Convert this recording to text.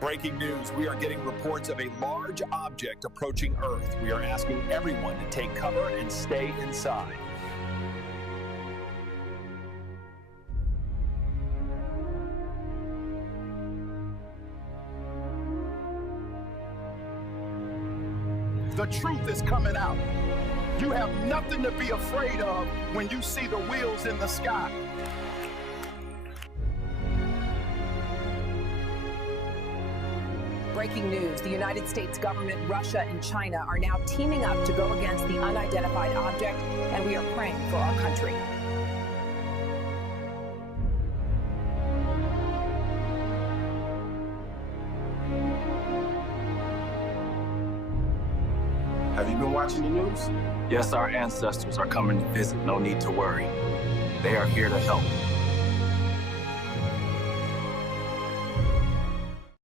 Breaking news, we are getting reports of a large object approaching Earth. We are asking everyone to take cover and stay inside. The truth is coming out. You have nothing to be afraid of when you see the wheels in the sky. Breaking news, the United States government, Russia, and China are now teaming up to go against the unidentified object, and we are praying for our country. Have you been watching the news? Yes, our ancestors are coming to visit. No need to worry. They are here to help.